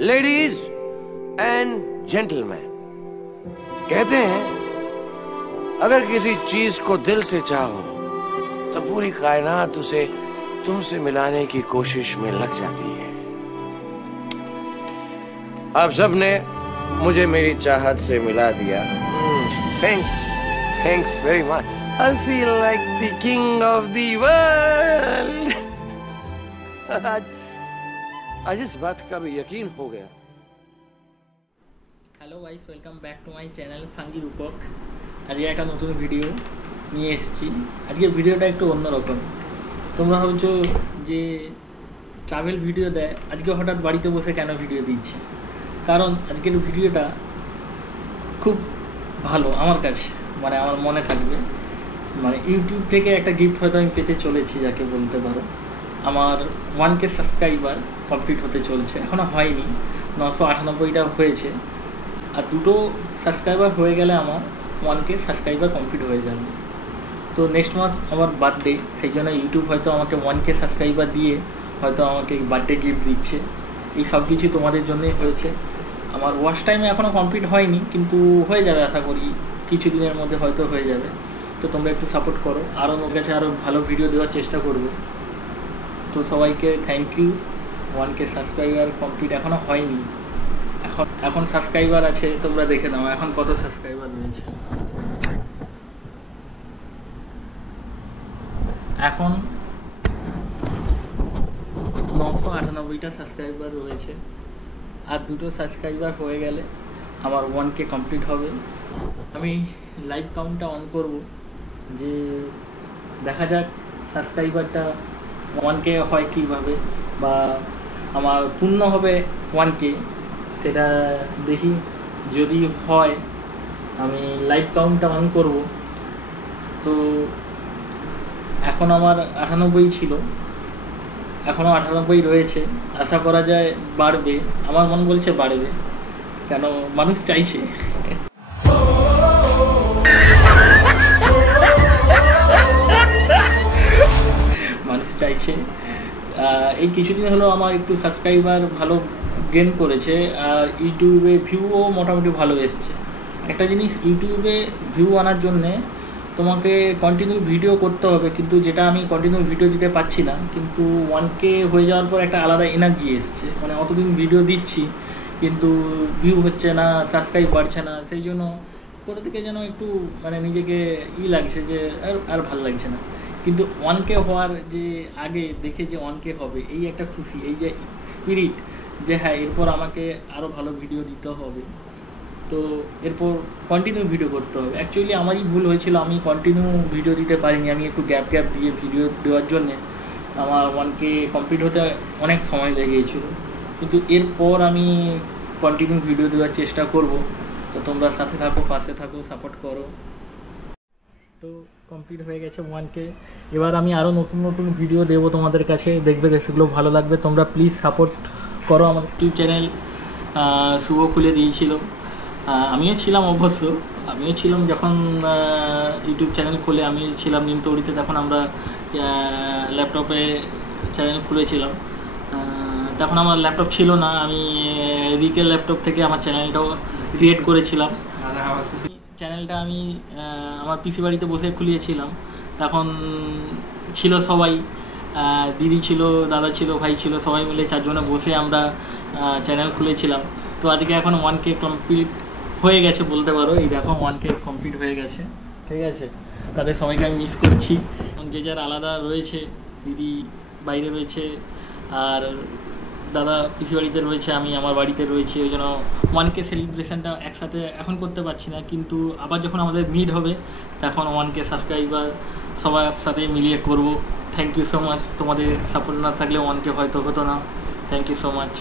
Ladies and gentleman, कहते हैं अगर किसी चीज को दिल से चाहो तो पूरी कायनात उसे तुमसे मिलाने की कोशिश में लग जाती है। आप सबने मुझे मेरी चाहत से मिला दिया। Thanks very much. I feel like the king of the world. आज इस बात का भी यकीन हो गया। Hello guys, welcome back to my channel ফাঙ্গি রূপক। আজকে একটা নতুন ভিডিও নিয়ে এসেছি। আজকের ভিডিওটা একটু অন্যরকম। তোমরা ভাবছো যে ট্রাভেল ভিডিও দেয়, আজকে হঠাৎ বাড়িতে বসে কেন ভিডিও দিচ্ছি? কারণ আজকের ভিডিওটা খুব ভালো আমার কাছে, মানে আমার মনে থাকবে। মানে ইউটিউব থেকে একটা গিফট হয়তো আমি পেতে চলেছি, যাকে বলতে পারো। আমার 1K সাবস্ক্রাইবার কমপ্লিট হতে চলছে, এখনও হয়নি, 998টা হয়েছে। আর দুটো সাবস্ক্রাইবার হয়ে গেলে আমার 1K সাবস্ক্রাইবার কমপ্লিট হয়ে যাবে। তো নেক্সট মান্থ আমার বার্থডে, সেই জন্য ইউটিউব হয়তো আমাকে 1K সাবস্ক্রাইবার দিয়ে হয়তো আমাকে বার্থডে গিফট দিচ্ছে। এই সব কিছু তোমাদের জন্যই হয়েছে। আমার ওয়াচ টাইমে এখনও কমপ্লিট হয়নি, কিন্তু হয়ে যাবে আশা করি, কিছু দিনের মধ্যে হয়তো হয়ে যাবে। তো তোমরা একটু সাপোর্ট করো, আরও ওর কাছে আরও ভালো ভিডিও দেওয়ার চেষ্টা করবো। তো সবাইকে thank you. 1K subscriber complete এখনও হয়নি, এখন সাবস্ক্রাইবার আছে, তোমরা দেখে নাও এখন কত সাবস্ক্রাইবার রয়েছে। এখন 998টা সাবস্ক্রাইবার রয়েছে। আর দুটো সাবস্ক্রাইবার হয়ে গেলে আমার 1K কমপ্লিট হবে। আমি লাইভ কাউন্টটা অন করব, যে দেখা যাক সাবস্ক্রাইবারটা 1K হয় কীভাবে, বা আমার পূর্ণ হবে 1K, সেটা দেখি। যদি হয় আমি লাইভ কাউন্টটা অন করব। তো এখন আমার 98 ছিল, এখনও 98 রয়েছে। আশা করা যায় বাড়বে, আমার মন বলছে বাড়বে, কেন মানুষ চাইছে। মানুষ চাইছে। এই কিছুদিন হলো আমার একটু সাবস্ক্রাইবার ভালো গেন করেছে, আর ইউটিউবে ভিউও মোটামুটি ভালো এসছে। একটা জিনিস, ইউটিউবে ভিউ আনার জন্যে তোমাকে কন্টিনিউ ভিডিও করতে হবে, কিন্তু যেটা আমি কন্টিনিউ ভিডিও দিতে পারছি না। কিন্তু 1K হয়ে যাওয়ার পর একটা আলাদা এনার্জি এসছে। মানে অতদিন ভিডিও দিচ্ছি কিন্তু ভিউ হচ্ছে না, সাবস্ক্রাইব বাড়ছে না, সেই জন্য কোথা থেকে যেন একটু মানে নিজেকে লাগছে যে আর ভালো লাগছে না। কিন্তু 1K হওয়ার যে আগে দেখে যে 1K হবে, এই একটা খুশি, এই যে স্পিরিট, যে হ্যাঁ এরপর আমাকে আরও ভালো ভিডিও দিতে হবে। তো এরপর কন্টিনিউ ভিডিও করতে হবে। অ্যাকচুয়ালি আমারই ভুল হয়েছিল, আমি কন্টিনিউ ভিডিও দিতে পারিনি। আমি একটু গ্যাপ দিয়ে ভিডিও দেওয়ার জন্যে আমার 1K কমপ্লিট হতে অনেক সময় লেগেছিল। কিন্তু এরপর আমি কন্টিনিউ ভিডিও দেওয়ার চেষ্টা করব। তো তোমরা সাথে থাকো, পাশে থাকো, সাপোর্ট করো। তো কমপ্লিট হয়ে গেছে 1K। এবার আমি আরও নতুন নতুন ভিডিও দেবো তোমাদের কাছে, দেখবে সেগুলো ভালো লাগবে। তোমরা প্লিজ সাপোর্ট করো। আমার ইউটিউব চ্যানেল শুভ খুলে দিয়েছিল, আমিও ছিলাম অবশ্য, আমিও ছিলাম যখন ইউটিউব চ্যানেল খুলে আমি ছিলাম নিমতৌড়িতে। তখন আমরা ল্যাপটপে চ্যানেল খুলেছিলাম। তখন আমার ল্যাপটপ ছিল না, আমি রিকের ল্যাপটপ থেকে আমার চ্যানেলটাও ক্রিয়েট করেছিলাম। চ্যানেলটা আমি আমার পিসি বাড়িতে বসে খুলিয়েছিলাম। তখন ছিল সবাই, দিদি ছিল, দাদা ছিল, ভাই ছিল, সবাই মিলে চারজনে বসে আমরা চ্যানেল খুলেছিলাম। তো আজকে এখন 1K কমপ্লিট হয়ে গেছে বলতে পারো। এই দেখো 1K কমপ্লিট হয়ে গেছে, ঠিক আছে। তাদের সবাইকে আমি মিস করছি। যে যার আলাদা রয়েছে, দিদি বাইরে রয়েছে, আর দাদা পিসি বাড়িতে রয়েছে, আমি আমার বাড়িতে রয়েছি। ওই জন্য 1K সেলিব্রেশনটা একসাথে এখন করতে পারছি না, কিন্তু আবার যখন আমাদের মিট হবে তখন 1K সাবস্ক্রাইবার সবার সাথে মিলিয়ে করব। Thank you so much. তোমাদের সাপোর্ট না থাকলে 1K হয়তো হতো না। Thank you so much.